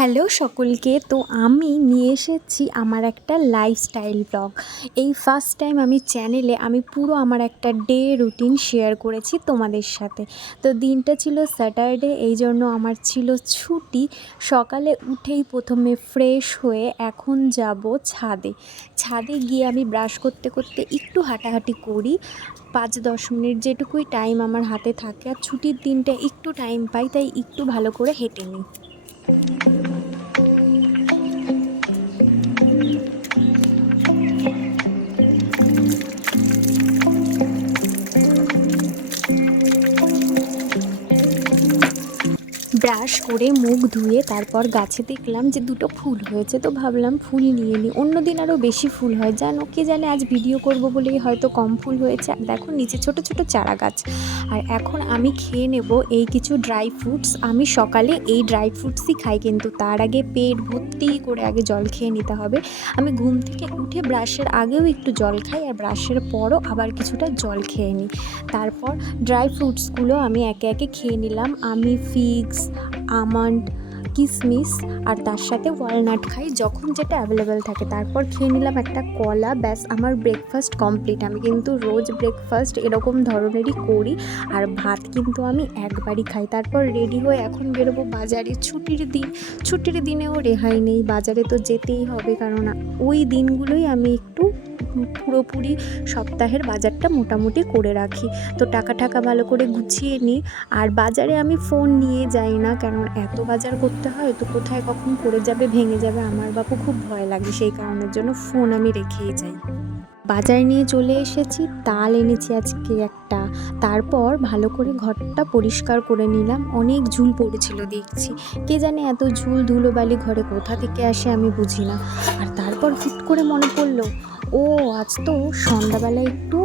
Hello সকলকে। তো আমি নিয়ে এসেছি আমার একটা লাইফস্টাইল ব্লগ। এই ফার্স্ট টাইম আমি চ্যানেলে পুরো আমার একটা ডে রুটিন শেয়ার করেছি তোমাদের সাথে। তো দিনটা ছিল স্যাটারডে, এই জন্য আমার ছিল ছুটি। সকালে উঠেই প্রথমে ফ্রেশ হয়ে এখন যাব ছাদে। ছাদে গিয়ে আমি ব্রাশ করতে করতে একটু হাঁটাহাঁটি করি। 5-10 মিনিট যেটুকুই টাইম আমার হাতে থাকে, আর ছুটির দিনটা একটু টাইম পাই, তাই একটু ভালো করে হেঁটে নিই। ব্রাশ করে মুখ ধুয়ে তারপর গাছে দেখলাম যে দুটো ফুল হয়েছে, তো ভাবলাম ফুল নিয়ে নিই। অন্য দিন আরও বেশি ফুল হয়, জানো কে জানে আজ ভিডিও করব বলেই হয়তো কম ফুল হয়েছে। আর দেখো নিচে ছোট ছোট চারা গাছ। আর এখন আমি খেয়ে নেব এই কিছু ড্রাই ফ্রুটস। আমি সকালে এই ড্রাই ফ্রুটসই খাই, কিন্তু তার আগে পেট ভর্তি করে আগে জল খেয়ে নিতে হবে। আমি ঘুম থেকে উঠে ব্রাশের আগেও একটু জল খাই, আর ব্রাশের পরও আবার কিছুটা জল খেয়ে নিই। তারপর ড্রাই ফ্রুটসগুলো আমি একে একে খেয়ে নিলাম। আমি ফিগস, আমন্ড, কিশমিশ আর তার সাথে ওয়ালনাট খাই, যখন যেটা অ্যাভেলেবেল থাকে। তারপর খেয়ে নিলাম একটা কলা। ব্যাস, আমার ব্রেকফাস্ট কমপ্লিট। আমি কিন্তু রোজ ব্রেকফাস্ট এরকম ধরনেরই করি, আর ভাত কিন্তু আমি একবারই খাই। তারপর রেডি হয়ে এখন বেরোবো বাজারে। ছুটির দিন, ছুটির দিনেও রেহাই নেই, বাজারে তো যেতেই হবে, কারণ ওই দিনগুলোই আমি একটু পুরোপুরি সপ্তাহের বাজারটা মোটামুটি করে রাখি। তো টাকা ভালো করে গুছিয়ে নিই। আর বাজারে আমি ফোন নিয়ে যাই না, কারণ এত বাজার করতে হয় তো কোথায় কখন পড়ে যাবে, ভেঙে যাবে, আমার বাপু খুব ভয় লাগে, সেই কারণের জন্য ফোন আমি রেখেই যাই। বাজার নিয়ে চলে এসেছি, তাল এনেছি আজকে একটা। তারপর ভালো করে ঘরটা পরিষ্কার করে নিলাম। অনেক ঝুল পড়েছিল দেখছি, কে জানে এত ঝুল ধুলোবালি ঘরে কোথা থেকে আসে আমি বুঝি না। আর তারপর হুট করে মনে পড়লো, ও আজ তো সন্ধ্যাবেলায় একটু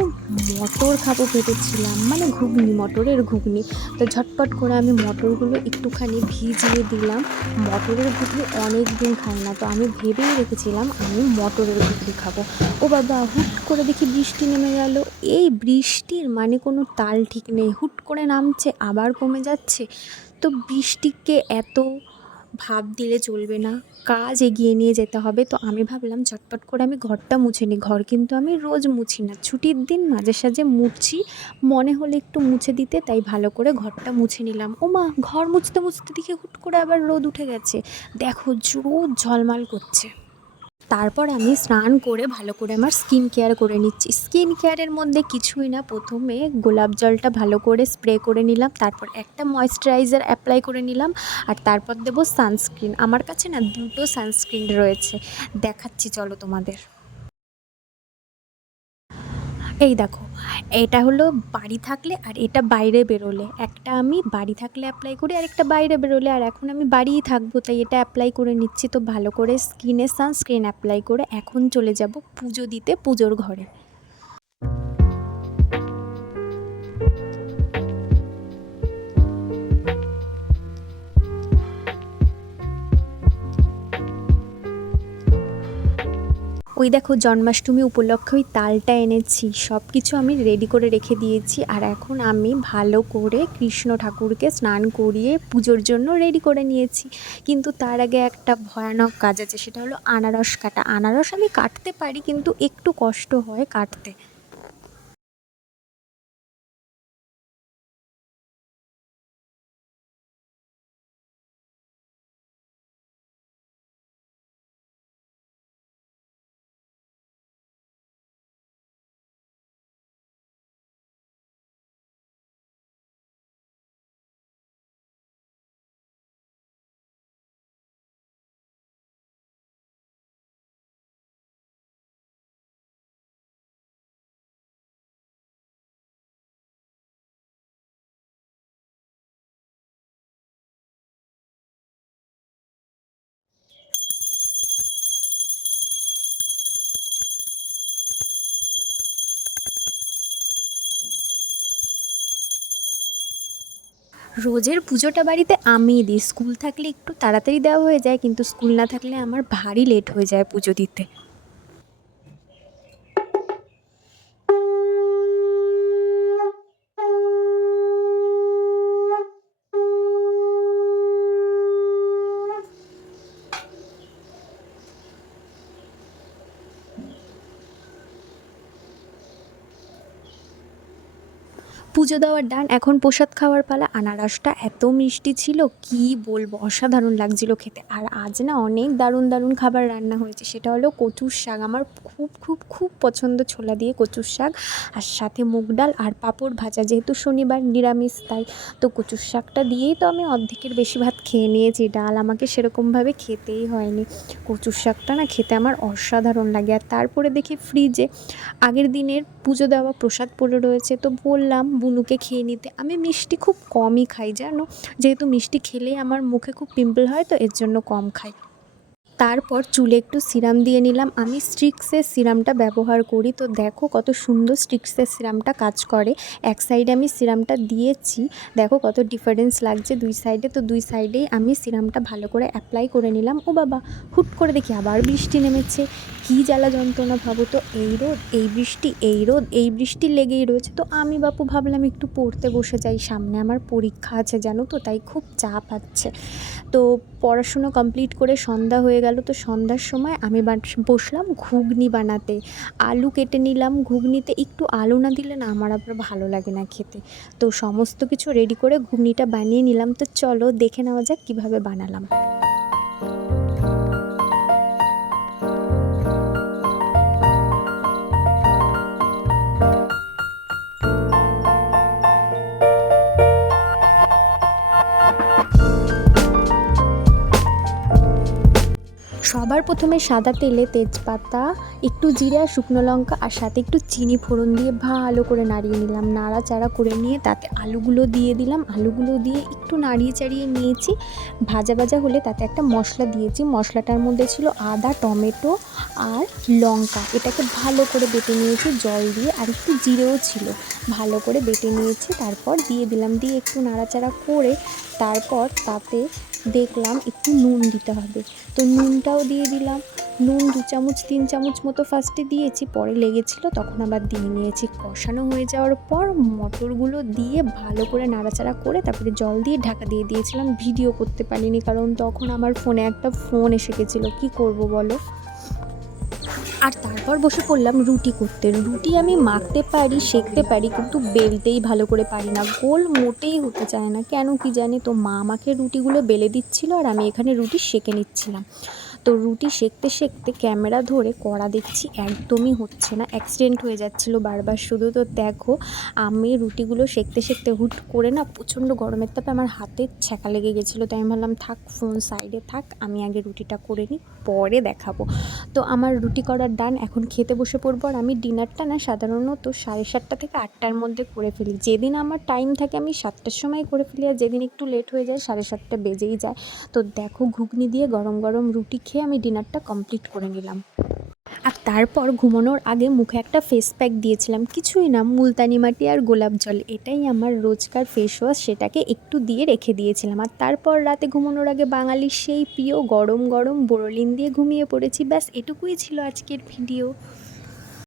মটর খাবো ভেবেছিলাম, মানে ঘুগনি, মটরের ঘুগনি। তো ঝটপট করে আমি মটরগুলো একটুখানি ভিজিয়ে দিলাম। মটরের ঘুগনি অনেক দিন খাই না, তো আমি ভেবেই রেখেছিলাম আমি মটরের ঘুগনি খাবো। ও বাবা, হুট করে দেখি বৃষ্টি নেমে গেল। এই বৃষ্টির মানে কোনো তাল ঠিক নেই, হুট করে নামছে আবার কমে যাচ্ছে। তো বৃষ্টিকে এত ভাব দিলে চলবে না, কাজ এগিয়ে নিয়ে যেতে হবে। তো আমি ভাবলাম ঝটপট করে আমি ঘরটা মুছে নিই। ঘর কিন্তু আমি রোজ মুছি না, ছুটির দিন মাঝে সাঝে মুছছি, মনে হলে একটু মুছে দিতে, তাই ভালো করে ঘরটা মুছে নিলাম। ও মা, ঘর মুছতে মুছতে দেখি হুট করে আবার রোদ উঠে গেছে, দেখো রোদ ঝলমল করছে। তারপর আমি স্নান করে ভালো করে আমার স্কিন কেয়ার করে নিচ্ছি। স্কিন কেয়ারের মধ্যে কিছুই না, প্রথমে গোলাপ জলটা ভালো করে স্প্রে করে নিলাম, তারপর একটা ময়েশ্চারাইজার অ্যাপ্লাই করে নিলাম, আর তারপর দেবো সানস্ক্রিন। আমার কাছে না দুটো সানস্ক্রিন রয়েছে, দেখাচ্ছি চলো তোমাদের। এই দেখো, এটা হলো বাড়ি থাকলে, আর এটা বাইরে বেরোলে। একটা আমি বাড়ি থাকলে অ্যাপ্লাই করি, আর একটা বাইরে বেরোলে। আর এখন আমি বাড়িই থাকবো, তাই এটা অ্যাপ্লাই করে নিচ্ছি। তো ভালো করে স্কিনে সানস্ক্রিন অ্যাপ্লাই করে এখন চলে যাব পুজো দিতে পুজোর ঘরে। ওই দেখো, জন্মাষ্টমী উপলক্ষে ওই তালটা এনেছি, সব কিছু আমি রেডি করে রেখে দিয়েছি। আর এখন আমি ভালো করে কৃষ্ণ ঠাকুরকে স্নান করিয়ে পুজোর জন্য রেডি করে নিয়েছি। কিন্তু তার আগে একটা ভয়ানক কাজ আছে, সেটা হলো আনারস কাটা। আনারস আমি কাটতে পারি, কিন্তু একটু কষ্ট হয় কাটতে। রোজের পুজোটা বাড়িতে আমিই দিই। স্কুল থাকলে একটু তাড়াতাড়ি দেওয়া হয়ে যায়, কিন্তু স্কুল না থাকলে আমার ভারী লেট হয়ে যায় পুজো দিতে। পুজো দেওয়ার ডান, এখন প্রসাদ খাওয়ার পালা। আনারসটা এত মিষ্টি ছিল কি বলবো, অসাধারণ লাগছিল খেতে। আর আজ না অনেক দারুণ দারুণ খাবার রান্না হয়েছে, সেটা হলো কচুর শাক। আমার খুব খুব খুব পছন্দ ছোলা দিয়ে কচুর শাক, আর সাথে মুগ ডাল আর পাঁপড় ভাজা। যেহেতু শনিবার নিরামিষ, তাই তো কচুর শাকটা দিয়েই তো আমি অর্ধেকের বেশি ভাত খেয়ে নিয়েছি। ডাল আমাকে সেরকমভাবে খেতেই হয়নি। কচুর শাকটা না খেতে আমার অসাধারণ লাগে। আর তারপরে দেখি ফ্রিজে আগের দিনের পুজো দেওয়া প্রসাদ পড়ে রয়েছে, তো বললাম বুনুকে খেয়ে নিতে। আমি মিষ্টি খুব কমই খাই জানো, যেহেতু মিষ্টি খেলেই আমার মুখে খুব পিম্পল হয়, তো এর জন্য কম খাই। তারপর চুলে একটু সিরাম দিয়ে নিলাম। আমি স্ট্রিক্সের সিরামটা ব্যবহার করি, তো দেখো কত সুন্দর স্ট্রিক্সের সিরামটা কাজ করে। এক সাইডে আমি সিরামটা দিয়েছি, দেখো কত ডিফারেন্স লাগছে দুই সাইডে। তো দুই সাইডেই আমি সিরামটা ভালো করে অ্যাপ্লাই করে নিলাম। ও বাবা, হুট করে দেখি আবার বৃষ্টি নেমেছে। কী জ্বালা যন্ত্রণা ভাবো তো, এই রোদ এই বৃষ্টি, এই রোদ এই বৃষ্টি লেগেই রয়েছে। তো আমি বাপু ভাবলাম একটু পড়তে বসে যাই, সামনে আমার পরীক্ষা আছে জানো তো, তাই খুব চাপ আছে। তো পড়াশুনো কমপ্লিট করে সন্ধ্যা হয়ে গেল। তো সন্ধ্যার সময় আমি বসলাম ঘুগনি বানাতে। আলু কেটে নিলাম, ঘুগনিতে একটু আলু না দিলে না আমার আবার ভালো লাগে না খেতে। তো সমস্ত কিছু রেডি করে ঘুগনিটা বানিয়ে নিলাম। তো চলো দেখে নেওয়া যাক কীভাবে বানালাম। সবার প্রথমে সাদা তেলে তেজপাতা, একটু জিরা, শুকনো লঙ্কা আর সাথে একটু চিনি ফোড়ন দিয়ে ভালো করে নাড়িয়ে নিলাম। নাড়াচাড়া করে নিয়ে তাতে আলুগুলো দিয়ে দিলাম। আলুগুলো দিয়ে একটু নাড়িয়ে চাড়িয়ে নিয়েছি। ভাজা ভাজা হলে তাতে একটা মশলা দিয়েছি। মশলাটার মধ্যে ছিল আদা, টমেটো আর লঙ্কা। এটাকে ভালো করে বেটে নিয়েছি জল দিয়ে, আর একটু জিরেও ছিল, ভালো করে বেটে নিয়েছি। তারপর দিয়ে দিলাম, দিয়ে একটু নাড়াচাড়া করে তারপর তাতে দেখলাম একটু নুন দিতে হবে, তো নুনটাও দিয়ে দিলাম। নুন 2 চামচ 3 চামচ মতো ফার্স্টে দিয়েছি, পরে লেগেছিলো তখন আবার দিয়ে নিয়েছি। কষানো হয়ে যাওয়ার পর মটরগুলো দিয়ে ভালো করে নাড়াচাড়া করে তারপরে জল দিয়ে ঢাকা দিয়ে দিয়েছিলাম। ভিডিও করতে পারিনি কারণ তখন আমার ফোনে একটা ফোন এসে গেছিলো, কী করব বলো। আর তারপর বসে পড়লাম রুটি করতে। রুটি আমি মাখতে পারি, সেঁকতে পারি, কিন্তু বেলতেই ভালো করে পারি না। গোল মোটেই হতে চায় না, কেন কি জানি। তো মা আমাকে রুটিগুলো বেলে দিচ্ছিল আর আমি এখানে রুটি সেঁকে নিচ্ছিলাম। তো রুটি সেঁকতে সেঁকতে ক্যামেরা ধরে কড়া দেখছি একদমই হচ্ছে না, অ্যাক্সিডেন্ট হয়ে যাচ্ছিলো বারবার শুধু। তো দেখো আমি রুটিগুলো সেঁকতে সেঁকতে হুট করে না প্রচণ্ড গরমের তাপে আমার হাতে ছ্যাঁকা লেগে গেছিলো। তাই আমি ভাবলাম থাক, ফোন সাইডে থাক, আমি আগে রুটিটা করে নিই, পরে দেখাবো। তো আমার রুটি করার ডান, এখন খেতে বসে পড়বো। আর আমি ডিনারটা না সাধারণত 7:30 থেকে 8টার মধ্যে করে ফেলি। যেদিন আমার টাইম থাকে আমি 7টার সময় করে ফেলি, আর যেদিন একটু লেট হয়ে যায় 7:30 বেজেই যায়। তো দেখো ঘুগনি দিয়ে গরম গরম রুটি খেয়ে আমি ডিনারটা কমপ্লিট করে নিলাম। আর তারপর ঘুমানোর আগে মুখে একটা ফেস প্যাক দিয়েছিলাম, কিছুই না, মুলতানি মাটি আর গোলাপ জল, এটাই আমার রোজকার ফেস ওয়াশ, সেটাকে একটু দিয়ে রেখে দিয়েছিলাম। আর তারপর রাতে ঘুমানোর আগে বাঙালির সেই প্রিয় গরম গরম বোরোলিন দিয়ে ঘুমিয়ে পড়েছি। ব্যাস এটুকুই ছিল আজকের ভিডিও।